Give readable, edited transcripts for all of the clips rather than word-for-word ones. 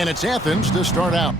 And it's Athens to start out.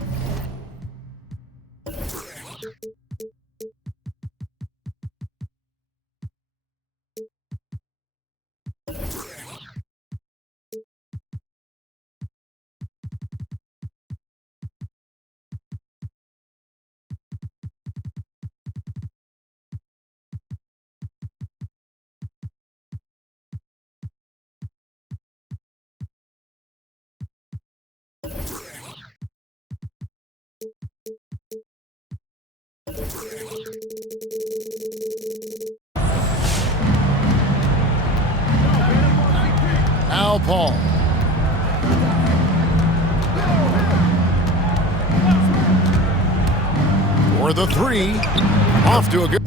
Now Paul. For the three. Off to a good.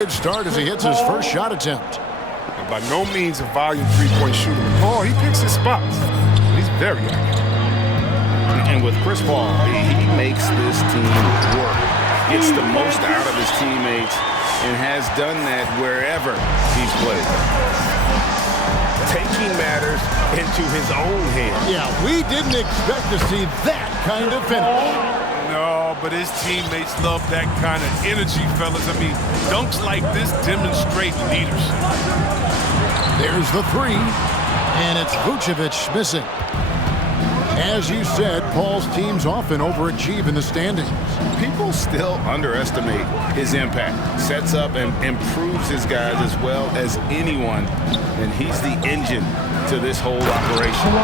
Good start as he hits his first shot attempt. And by no means a volume three-point shooter. Paul, he picks his spots. He's very accurate. And with Chris Paul, he makes this team work. Gets the most out of his teammates and has done that wherever he's played. Taking matters into his own hands. Yeah, we didn't expect to see that kind of finish. No, but his teammates love that kind of energy, fellas. I mean, dunks like this demonstrate leadership. There's the three, and it's Vucevic missing. As you said, Paul's teams often overachieve in the standings. People still underestimate his impact. Sets up and improves his guys as well as anyone, and he's the engine to this whole operation.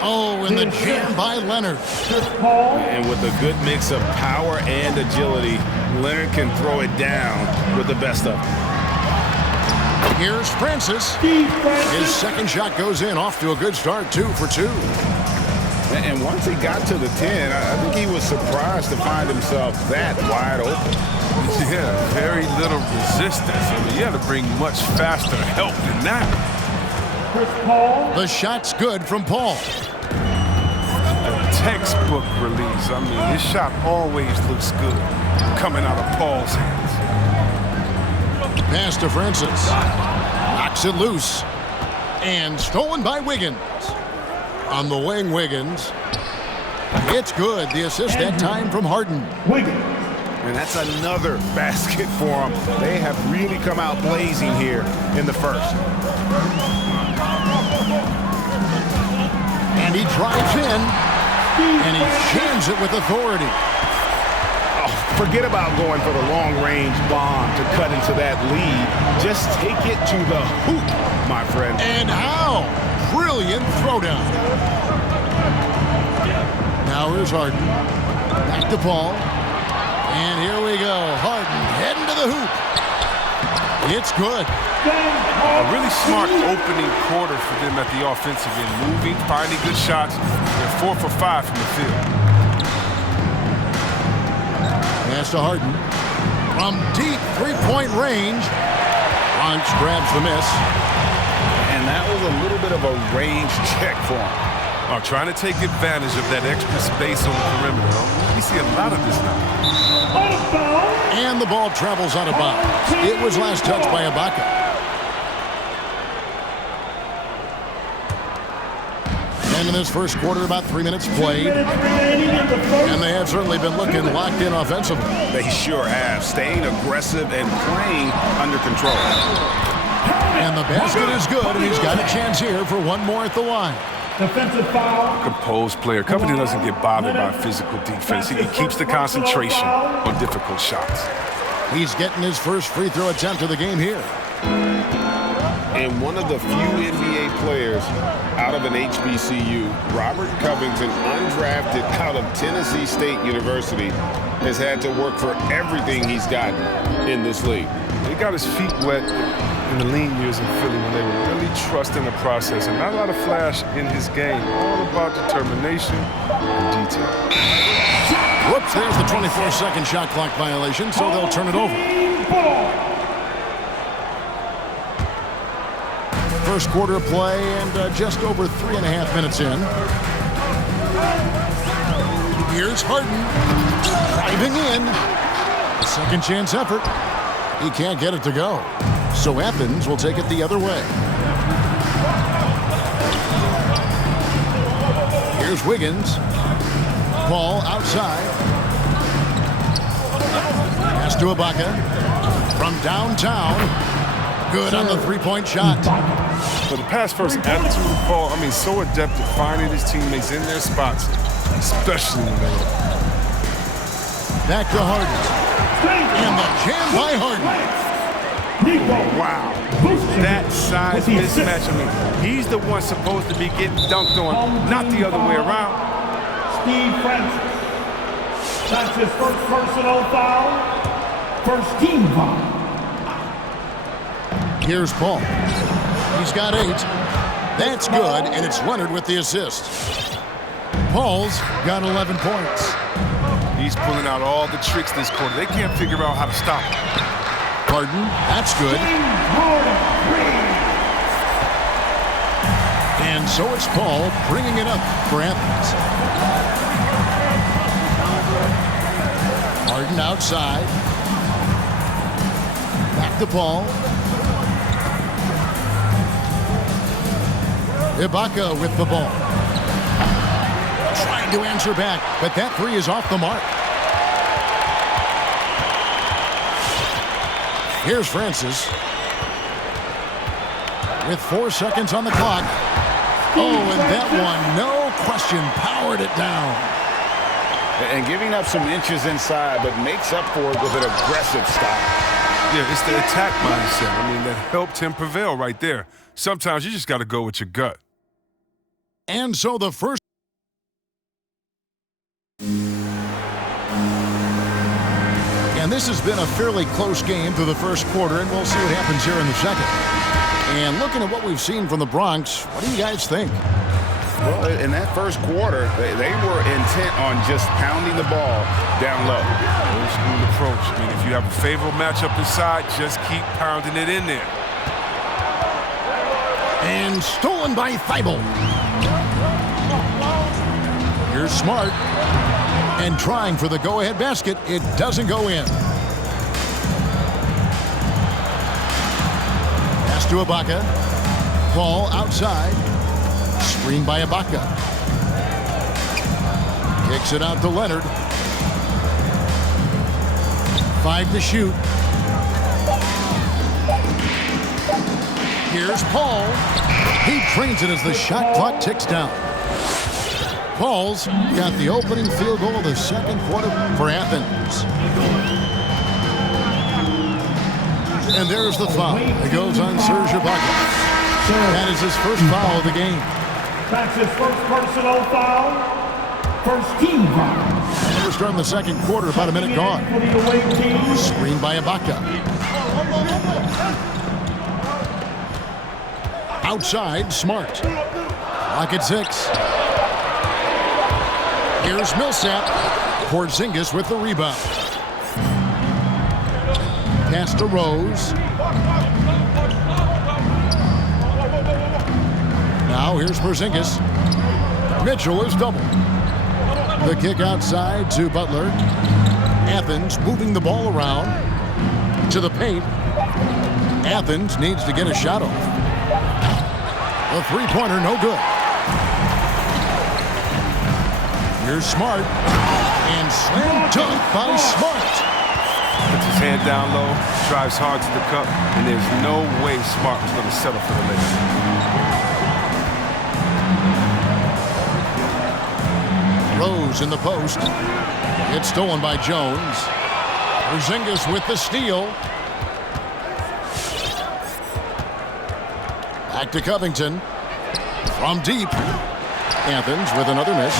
Oh, and the jam by Leonard. And with a good mix of power and agility, Leonard can throw it down with the best of them. Here's Francis. His second shot goes in, off to a good start, 2 for 2. And once he got to the 10, I think he was surprised to find himself that wide open. Yeah, very little resistance. I mean, you had to bring much faster help than that. The shot's good from Paul. A textbook release. I mean, this shot always looks good coming out of Paul's hands. Pass to Francis. Knocks it loose. And stolen by Wiggins. On the wing, Wiggins. It's good. The assist that time from Harden. And that's another basket for them. They have really come out blazing here in the first. And he drives in, and he jams it with authority. Oh, forget about going for the long-range bomb to cut into that lead. Just take it to the hoop, my friend. And how? Brilliant throwdown. Now here's Harden. Back to Paul. And here we go. Harden heading to the hoop. It's good. A really smart opening quarter for them at the offensive end. Moving, finding good shots. They're 4 for 5 from the field. Pass to Harden. From deep three-point range. Bunch grabs the miss. And that was a little bit of a range check for him. Trying to take advantage of that extra space on the perimeter. We see a lot of this now. And the ball travels out of bounds. It was last touched by Ibaka. And in this first quarter, about 3 minutes played. And they have certainly been looking locked in offensively. They sure have. Staying aggressive and playing under control. And the basket is good, and he's got a chance here for one more at the line. Defensive foul. Composed player. Company doesn't get bothered by physical defense. He keeps the concentration on difficult shots. He's getting his first free throw attempt of the game here. And one of the few NBA players out of an HBCU, Robert Covington, undrafted out of Tennessee State University, has had to work for everything he's gotten in this league. He got his feet wet in the lean years in Philly when they were really trusting the process, and not a lot of flash in his game. All about determination and detail. Whoops, there's the 24-second shot clock violation, so they'll turn it over. first quarter of play and just over 3.5 minutes in. Here's Harden driving in. A second chance effort. He can't get it to go. So Athens will take it the other way. Here's Wiggins. Ball outside. Pass to Ibaka. From downtown. Good on the three-point shot. For the pass first attitude of Paul, so adept at finding his teammates in their spots, especially when they're up. Back to Harden. And the jam by Harden. Wow. That size mismatch. He's the one supposed to be getting dunked on, not the other way around. Steve Francis. That's his first personal foul. First team foul. Here's Paul. He's got 8. That's good, and it's Leonard with the assist. Paul's got 11 points. He's pulling out all the tricks this quarter. They can't figure out how to stop him. Harden, that's good. And so it's Paul bringing it up for Athens. Harden outside. Back to Paul. Ibaka with the ball. Trying to answer back, but that three is off the mark. Here's Francis. With 4 seconds on the clock. Oh, and that one, no question, powered it down. And giving up some inches inside, but makes up for it with an aggressive stop. Yeah, it's the attack mindset. That helped him prevail right there. Sometimes you just got to go with your gut. And so the first. And this has been a fairly close game through the first quarter, and we'll see what happens here in the second. And looking at what we've seen from the Bronx, what do you guys think? Well, in that first quarter, they were intent on just pounding the ball down low. Old school approach. If you have a favorable matchup inside, just keep pounding it in there. And stolen by Thibault. Here's Smart. And trying for the go-ahead basket. It doesn't go in. Pass to Ibaka. Ball outside. Screen by Ibaka. Kicks it out to Leonard. 5 to shoot. Here's Paul. He trains it as the shot clock ticks down. Paul's got the opening field goal of the second quarter for Athens. And there's the foul. It goes on Serge Ibaka. That is his first foul of the game. That's his first personal foul. First team foul. We're starting the second quarter, about a minute gone. Screen by Ibaka. Outside, Smart. Clock at 6. Here's Millsap. Porzingis with the rebound. Pass to Rose. Now here's Porzingis. Mitchell is doubled. The kick outside to Butler. Athens moving the ball around to the paint. Athens needs to get a shot off. The three-pointer, no good. Here's Smart. And slam dunk by Smart. Puts his hand down low, drives hard to the cup, and there's no way Smart was going to settle for the layup. Rose in the post. It's stolen by Jones. Porzingis with the steal. Back to Covington. From deep. Athens with another miss.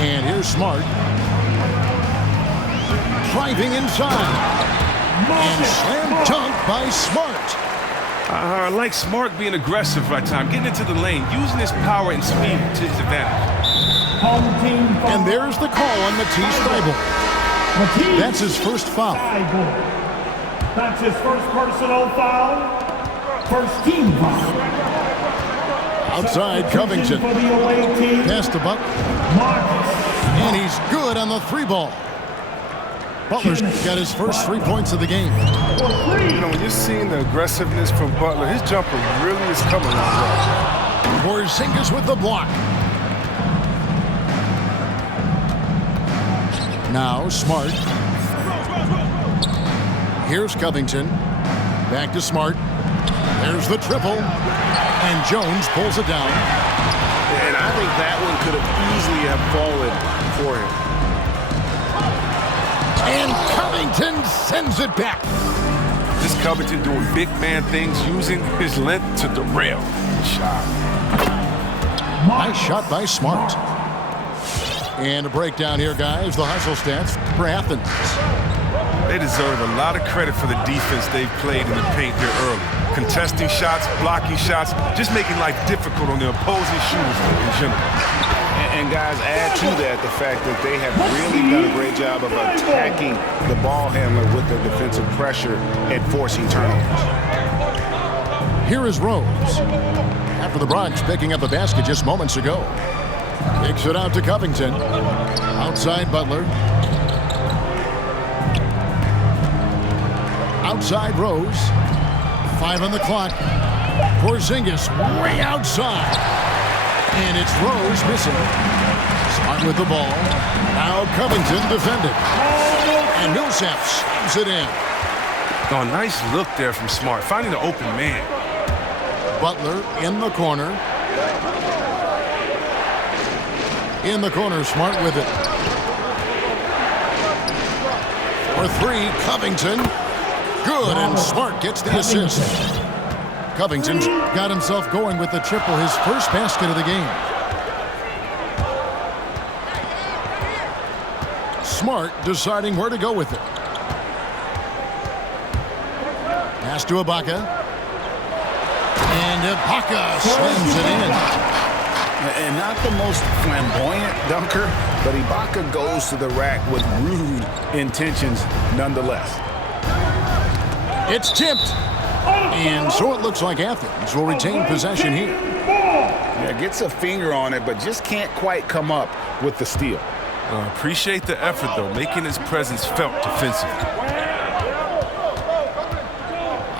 And here's Smart. Driving inside. And slam dunk by Smart. I like Smart being aggressive right time, getting into the lane, using his power and speed to his advantage. And there's the call on Matisse Thybulle. That's his first foul. That's his first personal foul. First team foul. Outside Covington. For the away team, Pass to Buck. Marcus. And he's good on the 3-ball. Butler's got his first 3 points of the game. You know, when you're seeing the aggressiveness from Butler, his jumper really is coming on. Porzingis with the block. Now Smart. Here's Covington. Back to Smart. There's the triple. And Jones pulls it down. And I think that one could have easily have fallen for him. And Covington sends it back. This Covington doing big man things, using his length to derail the shot. Nice shot by Smart. And a breakdown here, guys. The hustle stats for Athens. They deserve a lot of credit for the defense they've played in the paint here early. Contesting shots, blocking shots, just making life difficult on the opposing shooters in general. And guys, add to that the fact that they have really done a great job of attacking the ball handler with their defensive pressure and forcing turnovers. Here is Rose. After the Bronx picking up a basket just moments ago. Kicks it out to Covington. Outside Butler. Outside Rose. 5 on the clock. Porzingis way outside. And it's Rose missing. Smart with the ball. Now Covington defended. And Millsap slams it in. Oh, nice look there from Smart, finding the open man. Butler in the corner. In the corner, Smart with it. For 3, Covington. Good, and Smart gets the assist. Covington's got himself going with the triple, his first basket of the game. Smart deciding where to go with it. Pass to Ibaka. And Ibaka slams it in. And not the most flamboyant dunker, but Ibaka goes to the rack with rude intentions nonetheless. It's tipped. And so it looks like Athens will retain possession here. Yeah, gets a finger on it, but just can't quite come up with the steal. Appreciate the effort, though, making his presence felt defensively.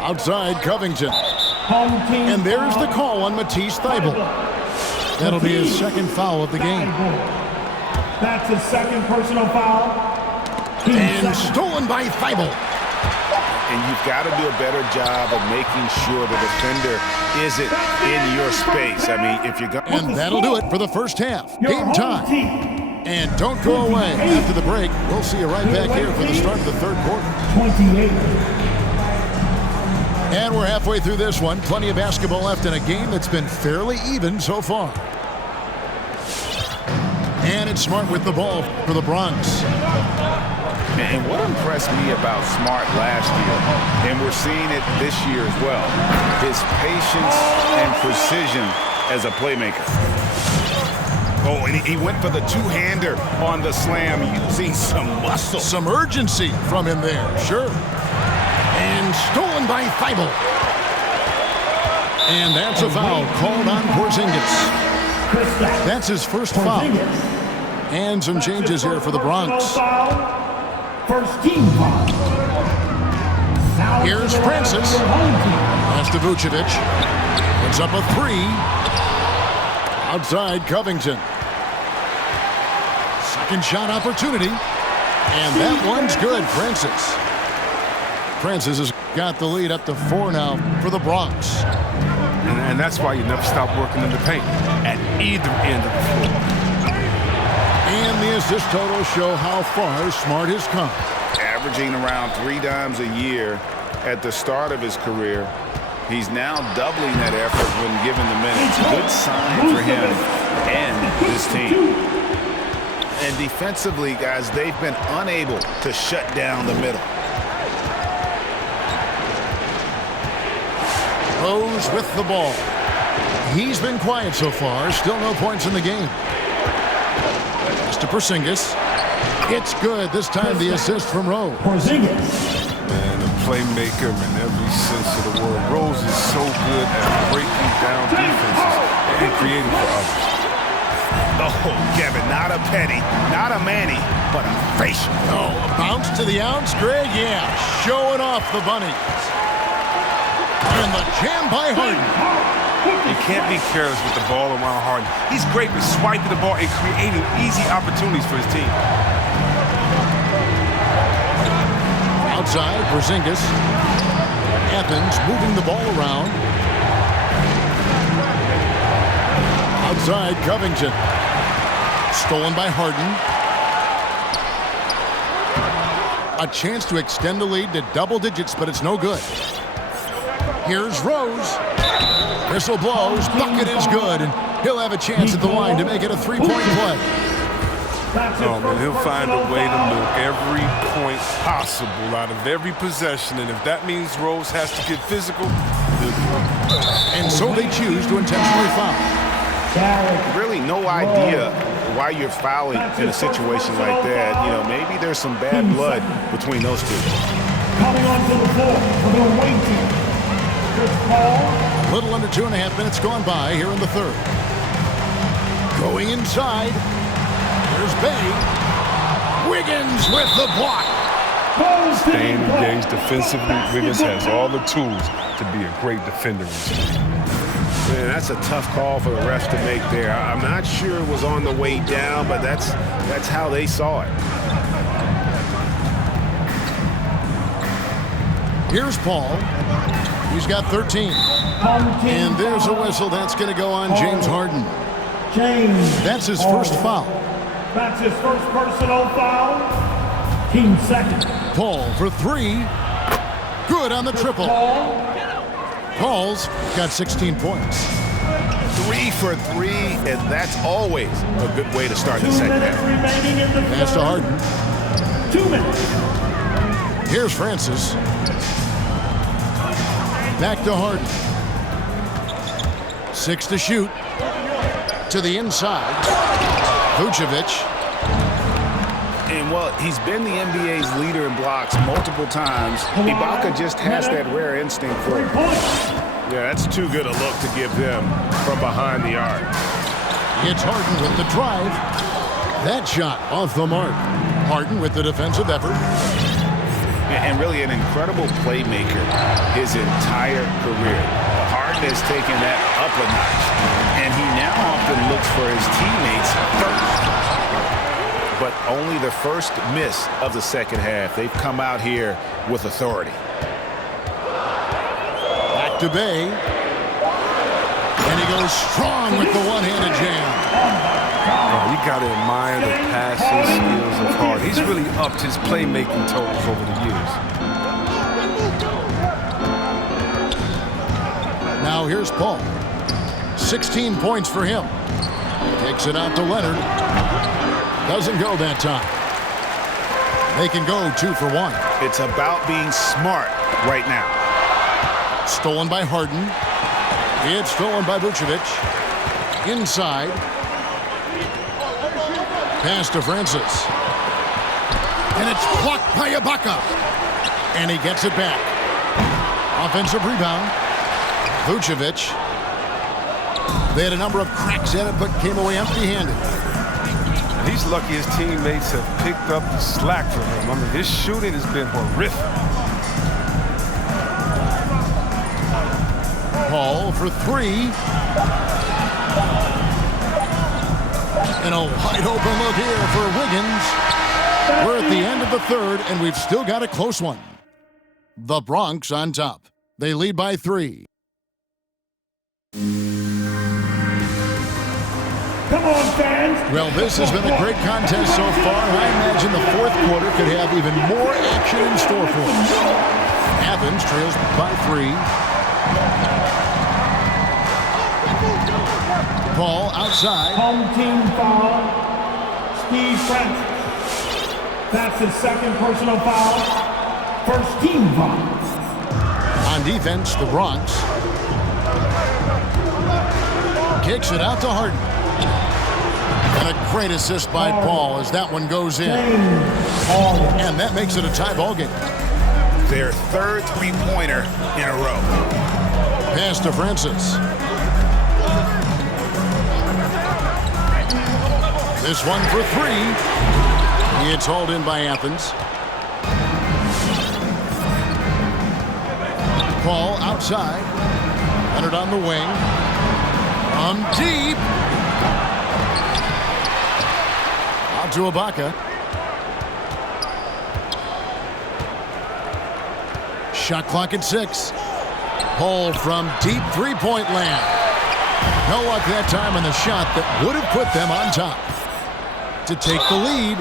Outside Covington. And there's the call on Matisse Thybulle. That'll be his second foul of the game. That's his second personal foul. And stolen by Thybulle. And you've got to do a better job of making sure the defender isn't in your space. I mean, if you're going And that'll do it for the first half. Game time. And don't go away. After the break, we'll see you right back here for the start of the third quarter. 28. And we're halfway through this one. Plenty of basketball left in a game that's been fairly even so far. And it's Smart with the ball for the Bronx. And what impressed me about Smart last year, and we're seeing it this year as well, his patience and precision as a playmaker. Oh, and he went for the two-hander on the slam using some muscle. Some urgency from him there, sure. And stolen by Thybulle. And that's a foul called on Porzingis. That's his first foul. And some changes here for the Bronx. First team foul. Here's Francis. Pass to Vucevic. It's up a 3. Outside Covington. Second shot opportunity. And that one's good, Francis. Francis has got the lead up to 4 now for the Bronx. And that's why you never stop working in the paint at either end of the floor. And the assist totals show how far Smart has come. Averaging around 3 dimes a year at the start of his career. He's now doubling that effort when given the minutes. Good sign for him and his team. And defensively, guys, they've been unable to shut down the middle. Rose with the ball. He's been quiet so far. Still no points in the game. To Porzingis. It's good. This time the assist from Rose. Porzingis. And the playmaker in every sense of the word. Rose is so good at breaking down defenses and creating for others. Oh, Kevin, not a Petty, not a Manny, but a facial. Oh, a bounce to the ounce, Greg? Yeah, showing off the bunnies. And the jam by Harden. You can't be careless with the ball around Harden. He's great with swiping the ball and creating easy opportunities for his team. Outside, Porzingis. Athens moving the ball around. Outside, Covington. Stolen by Harden. A chance to extend the lead to double digits, but it's no good. Here's Rose. Whistle blows. Bucket is good, and he'll have a chance at the line to make it a three-point play. Oh, man, he'll find a way to milk every point possible out of every possession, and if that means Rose has to get physical, he'll do it. And so they choose to intentionally foul. Really no idea why you're fouling in a situation like that. You know, maybe there's some bad blood between those two. Coming onto the floor for the away team, Chris Paul. A little under 2.5 minutes gone by here in the third. Going inside. Here's Bay. Wiggins with the block. Staying engaged defensively, Wiggins has all the tools to be a great defender in this game. Man, that's a tough call for the refs to make there. I'm not sure it was on the way down, but that's how they saw it. Here's Paul. He's got 13. And there's a whistle. That's going to go on James Harden. That's his first foul. That's his first personal foul. Team second. Paul for three. Good on the triple. Paul's got 16 points. 3 for 3, and that's always a good way to start the second half. Pass to Harden. 2 minutes. Here's Francis. Back to Harden. 6 to shoot. To the inside. Vucevic. And, well, he's been the NBA's leader in blocks multiple times. Ibaka just has that rare instinct for it. Yeah, that's too good a look to give them from behind the arc. It's Harden with the drive. That shot off the mark. Harden with the defensive effort. And really an incredible playmaker his entire career. Harden has taken that up a notch. And he now often looks for his teammates first. But only the first miss of the second half. They've come out here with authority. Back to Bay. And he goes strong with the one-handed jam. Oh, you got to admire the passing skills of Harden. He's really upped his playmaking totals over the years. Now here's Paul. 16 points for him. Takes it out to Leonard. Doesn't go that time. They can go 2 for 1. It's about being smart right now. Stolen by Harden. It's stolen by Vucevic. Inside. Pass to Francis. And it's blocked by Ibaka. And he gets it back. Offensive rebound. Vucevic. They had a number of cracks at it, but came away empty-handed. He's lucky his teammates have picked up the slack from him. I mean, his shooting has been horrific. Paul for 3. And a wide open look here for Wiggins. We're at the end of the third, and we've still got a close one. The Bronx on top. They lead by 3. Come on, fans. Well, this has been a great contest so far. I imagine the fourth quarter could have even more action in store for us. Athens trails by 3. Paul outside. Home team foul. Steve Francis. That's his second personal foul. First team foul. On defense, the Bronx. Kicks it out to Harden. And a great assist by Paul as that one goes in. And that makes it a tie ball game. their third three-pointer in a row. Pass to Francis. This one for three. It's hauled in by Athens. Paul outside. Leonard on the wing. From deep. Out to Ibaka. Shot clock at 6. Paul from deep three-point land. No luck that time on the shot that would have put them on top. To take the lead,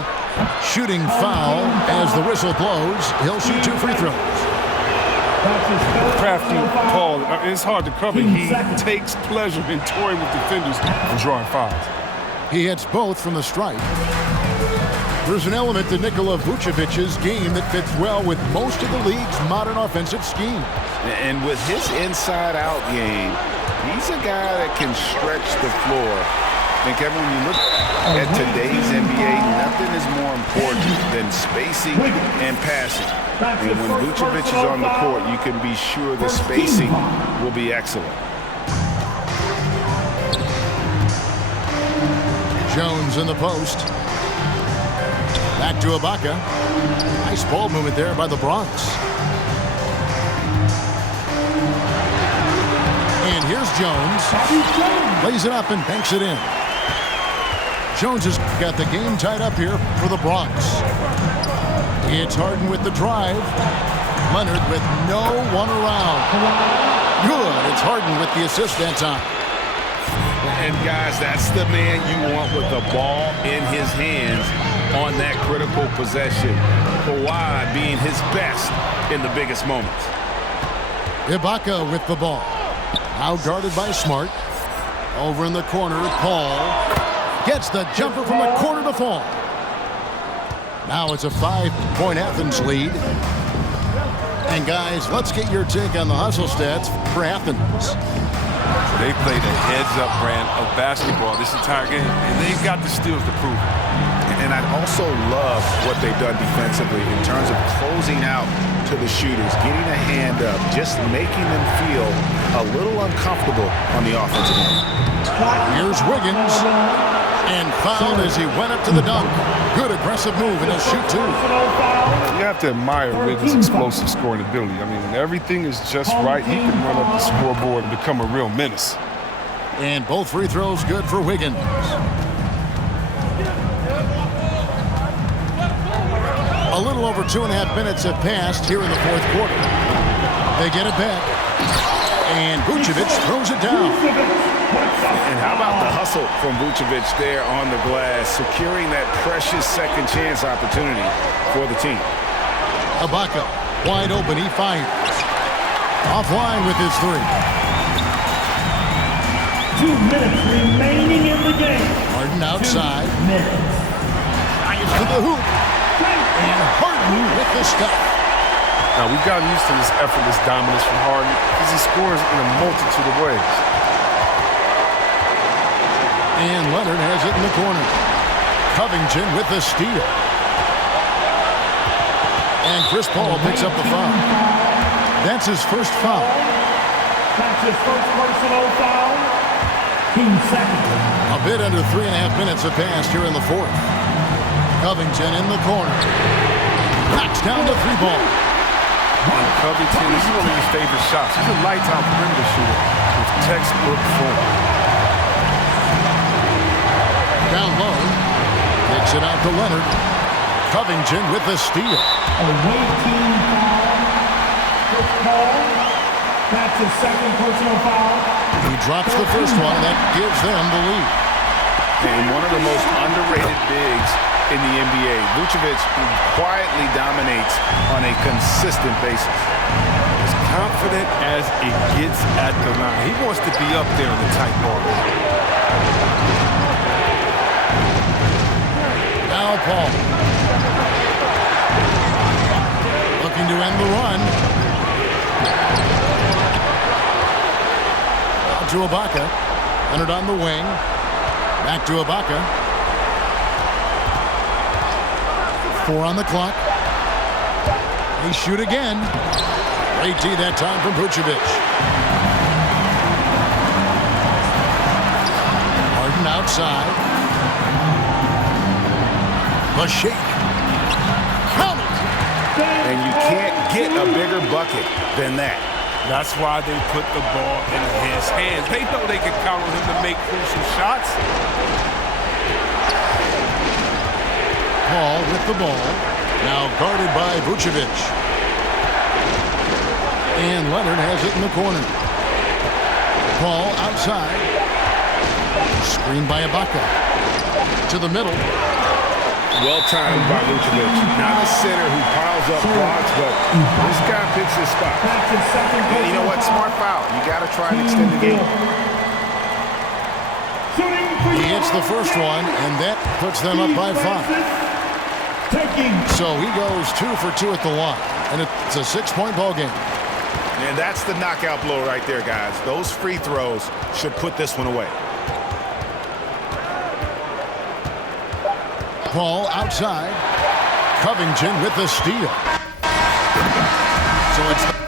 shooting foul as the whistle blows. He'll shoot 2 free throws. Crafty Paul, it's hard to cover. He takes pleasure in toying with defenders and drawing fouls. He hits both from the stripe. There's an element to Nikola Vucevic's game that fits well with most of the league's modern offensive scheme. And with his inside-out game, he's a guy that can stretch the floor. And Kevin, when you look at today's NBA, nothing is more important than spacing and passing. And when Vucevic is on the court, you can be sure the spacing will be excellent. Jones in the post. Back to Ibaka. Nice ball movement there by the Bronx. And here's Jones. Lays it up and banks it in. Jones has got the game tied up here for the Bronx. It's Harden with the drive. Leonard with no one around. Good. It's Harden with the assist that time. And guys, that's the man you want with the ball in his hands on that critical possession. Kawhi being his best in the biggest moments. Ibaka with the ball. Out guarded by Smart. Over in the corner, Paul gets the jumper from the corner to fall. Now it's a 5-point Athens lead. And guys, let's get your take on the hustle stats for Athens. They played a heads-up brand of basketball this entire game, and they've got the steals to prove it. And I also love what they've done defensively in terms of closing out to the shooters, getting a hand up, just making them feel a little uncomfortable on the offensive end. Here's Wiggins. And fouled as he went up to the dunk. Good aggressive move, and he'll shoot 2. You have to admire Wiggins' explosive scoring ability. I mean, when everything is just right, he can run up the scoreboard and become a real menace. And both free throws good for Wiggins. A little over 2.5 minutes have passed here in the fourth quarter. They get it back. And Vucevic throws it down. And how about the hustle from Vucevic there on the glass, securing that precious second chance opportunity for the team. Ibaka, wide open, he fires. Offline with his 3. 2 minutes remaining in the game. Harden outside. 2 minutes. Drives to the hoop. And Harden with the stuff. Now, we've gotten used to this effortless dominance from Harden because he scores in a multitude of ways. And Leonard has it in the corner. Covington with the steal. And Chris Paul picks up the foul. That's his first foul. That's his first personal foul. Team second. A bit under 3.5 minutes have passed here in the fourth. Covington in the corner. Knocks down the 3 ball. Covington is one of his favorite shots. He's a lights-out perimeter shooter with textbook form. Down low. Kicks it out to Leonard. Covington with the steal. Away team foul. Chris Paul. That's his second personal foul. He drops the first one, and that gives them the lead. And one of the most underrated bigs in the NBA. Vucevic quietly dominates on a consistent basis. As confident as it gets at the line. He wants to be up there in the tight ball. Now Paul. Looking to end the run. Out to Ibaka. Leonard on the wing. Back to Ibaka. 4 on the clock. They shoot again. Great D that time from Vucevic. Harden outside. The shake. Count it. And you can't get a bigger bucket than that. That's why they put the ball in his hands. They know they can count on him to make crucial shots. Paul with the ball. Now guarded by Vucevic. And Leonard has it in the corner. Paul outside. Screened by Ibaka. To the middle. Well timed by Vucevic. Not a center who piles up blocks, but this guy picks his spot. That's his second And you know what? Smart foul. You got to try and extend the game. Shooting for He hits the first one, and that puts them up by 5. Taking. So he goes 2 for 2 at the line, and it's a 6-point ball game. And that's the knockout blow right there, guys. Those free throws should put this one away. Paul outside. Covington with the steal. So it's